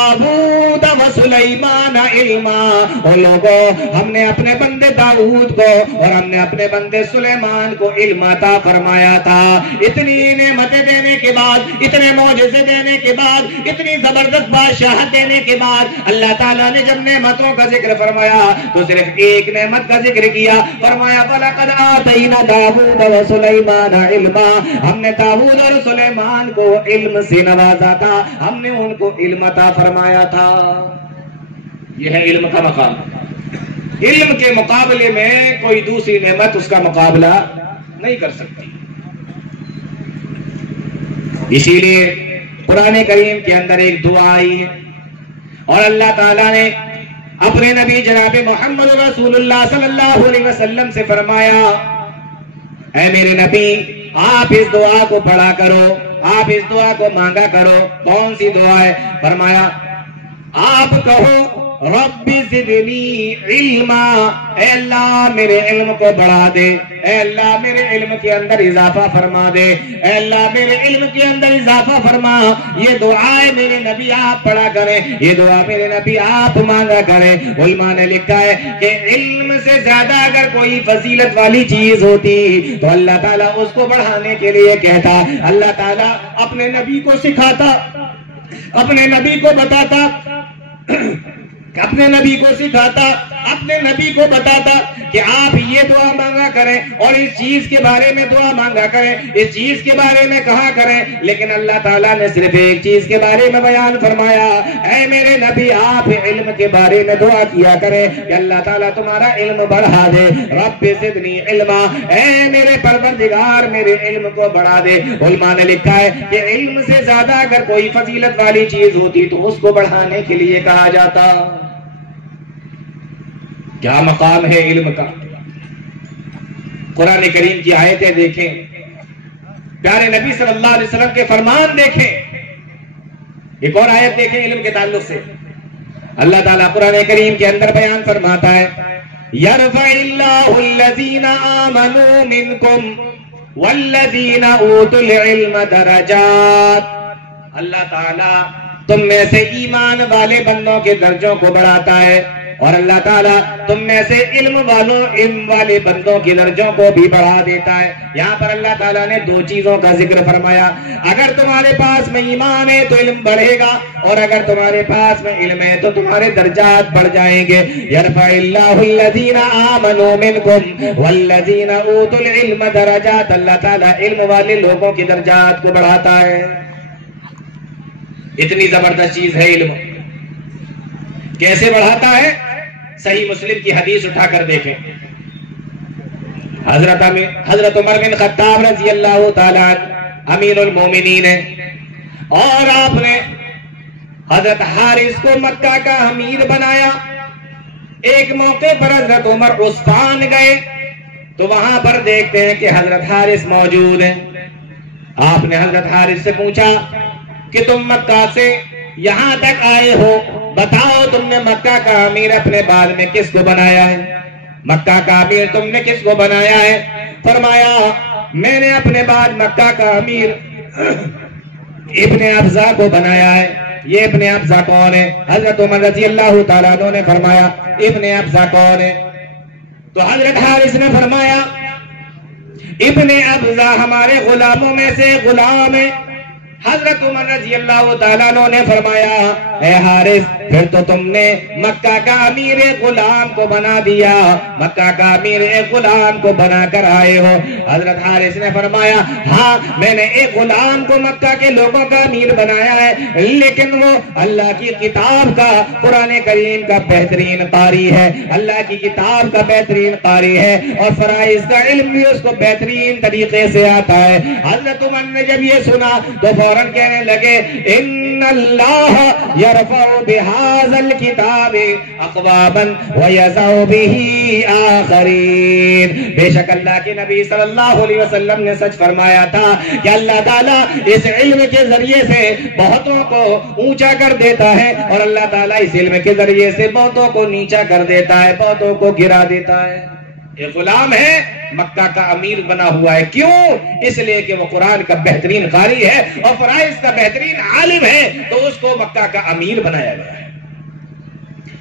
داؤد وسلیمان علما، او لوگوں ہم نے اپنے بندے داؤد کو اور ہم نے اپنے بندے سلیمان کو علم عطا فرمایا تھا۔ اتنی نعمتیں دینے کے بعد، اتنے معجزے دینے کے بعد، اتنی زبردست بادشاہت دینے کے بعد اللہ تعالیٰ نے جب نعمتوں کا ذکر فرمایا تو صرف ایک نعمت کا ذکر کیا، فرمایا وَلَقَدْ آتَيْنَا دَاوُودَ وَسُلَيْمَانَ عِلْمًا، ہم نے داؤد اور سلیمان کو علم سے نوازا تھا، ہم نے ان کو علم عطا فرمایا تھا۔ یہ ہے علم کا مقام۔ علم کے مقابلے میں کوئی دوسری نعمت اس کا مقابلہ نہیں کر سکتی۔ اسی لیے قرآن کریم کے اندر ایک دعا آئی ہے اور اللہ تعالیٰ نے اپنے نبی جناب محمد رسول اللہ صلی اللہ علیہ وسلم سے فرمایا، اے میرے نبی آپ اس دعا کو پڑھا کرو، آپ اس دعا کو مانگا کرو۔ کون سی دعا ہے؟ فرمایا آپ کہو رب زدنی علما، اے اللہ میرے علم کو بڑھا دے، اے اللہ میرے علم کے اندر اضافہ فرما دے، اے اللہ میرے علم کے اندر اضافہ فرما۔ یہ دعائیں میرے نبی آپ پڑھا کریں، یہ دعا میرے نبی آپ مانگا کریں۔ علماء نے لکھا ہے کہ علم سے زیادہ اگر کوئی فضیلت والی چیز ہوتی تو اللہ تعالیٰ اس کو بڑھانے کے لیے کہتا۔ اللہ تعالیٰ اپنے نبی کو سکھاتا، اپنے نبی کو بتاتا، اپنے نبی کو سکھاتا، اپنے نبی کو بتاتا کہ آپ یہ دعا مانگا کریں اور اس چیز کے بارے میں دعا مانگا کریں، اس چیز کے بارے میں کہا کریں۔ لیکن اللہ تعالیٰ نے صرف ایک چیز کے بارے میں بیان فرمایا، اے میرے نبی آپ علم کے بارے میں دعا کیا کریں کہ اللہ تعالیٰ تمہارا علم بڑھا دے۔ رب زدنی علما، اے میرے پروردگار میرے علم کو بڑھا دے۔ علماء نے لکھا ہے کہ علم سے زیادہ اگر کوئی فضیلت والی چیز ہوتی تو اس کو بڑھانے کے لیے کہا جاتا۔ کیا مقام ہے علم کا! قرآن کریم کی آیتیں دیکھیں، پیارے نبی صلی اللہ علیہ وسلم کے فرمان دیکھیں۔ ایک اور آیت دیکھیں علم کے تعلق سے، اللہ تعالیٰ قرآن کریم کے اندر بیان فرماتا ہے يَرْفَعِ اللَّهُ الَّذِينَ آمَنُوا مِنْكُمْ وَالَّذِينَ أُوتُوا الْعِلْمَ دَرَجَاتٍ، اللہ تعالیٰ تم میں سے ایمان والے بندوں کے درجوں کو بڑھاتا ہے اور اللہ تعالیٰ تم میں سے علم والے بندوں کی درجوں کو بھی بڑھا دیتا ہے۔ یہاں پر اللہ تعالیٰ نے دو چیزوں کا ذکر فرمایا، اگر تمہارے پاس میں ایمان ہے تو علم بڑھے گا اور اگر تمہارے پاس میں علم ہے تو تمہارے درجات بڑھ جائیں گے۔ یرفع اللہ الذین آمنوا منکم والذین اوتوا العلم درجات، اللہ تعالیٰ علم والے لوگوں کی درجات کو بڑھاتا ہے۔ اتنی زبردست چیز ہے علم، کیسے بڑھاتا ہے؟ صحیح مسلم کی حدیث اٹھا کر دیکھیں، حضرت عمر بن خطاب رضی اللہ تعالیٰ عنہ امیر المومنین ہیں اور آپ نے حضرت حارث کو مکہ کا امیر بنایا۔ ایک موقع پر حضرت عمر عثمان گئے تو وہاں پر دیکھتے ہیں کہ حضرت حارث موجود ہیں۔ آپ نے حضرت حارث سے پوچھا کہ تم مکہ سے یہاں تک آئے ہو، بتاؤ تم نے مکہ کا امیر اپنے بعد میں کس کو بنایا ہے؟ مکہ کا امیر تم نے کس کو بنایا ہے؟ فرمایا میں نے اپنے بعد مکہ کا امیر ابن ابزا کو بنایا ہے۔ یہ ابن ابزا کون ہے؟ حضرت عمر رضی اللہ تعالیٰ عنہ نے فرمایا ابن ابزا کون ہے؟ تو حضرت حارث نے فرمایا ابن ابزا ہمارے غلاموں میں سے غلام ہے۔ حضرت عمر رضی اللہ تعالیٰ عنہ نے فرمایا اے حارث پھر تو تم نے مکہ کا امیر غلام کو بنا دیا، مکہ کا امیر غلام کو بنا کر آئے ہو۔ حضرت حارث نے فرمایا ہاں میں نے ایک غلام کو مکہ کے لوگوں کا امیر بنایا ہے، لیکن وہ اللہ کی کتاب کا، قرآن کریم کا بہترین قاری ہے، اللہ کی کتاب کا بہترین قاری ہے اور فرائض کا علم بھی اس کو بہترین طریقے سے آتا ہے۔ حضرت عمر نے جب یہ سنا تو فوراً کہنے لگے ان اللہ یرفع بہذا الکتاب اقواما ویضع بہ آخرین، بے شک اللہ کے نبی صلی اللہ علیہ وسلم نے سچ فرمایا تھا کہ اللہ تعالیٰ اس علم کے ذریعے سے بہتوں کو اونچا کر دیتا ہے اور اللہ تعالیٰ اس علم کے ذریعے سے بہتوں کو نیچا کر دیتا ہے، بہتوں کو گرا دیتا ہے۔ یہ غلام ہے، مکہ کا امیر بنا ہوا ہے. کیوں؟ اس لیے کہ وہ قرآن کا بہترین قاری ہے اور فرائض کا بہترین عالم ہے، تو اس کو مکہ کا امیر بنایا گیا ہے.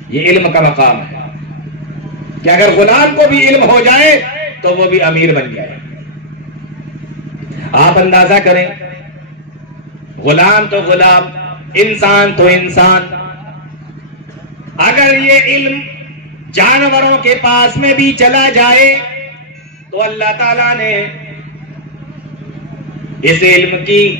یہ علم کا مقام ہے کہ اگر غلام کو بھی علم ہو جائے تو وہ بھی امیر بن جائے. آپ اندازہ کریں، غلام تو غلام، انسان تو انسان. اگر یہ علم جانوروں کے پاس میں بھی چلا جائے تو اللہ تعالیٰ نے اس علم کی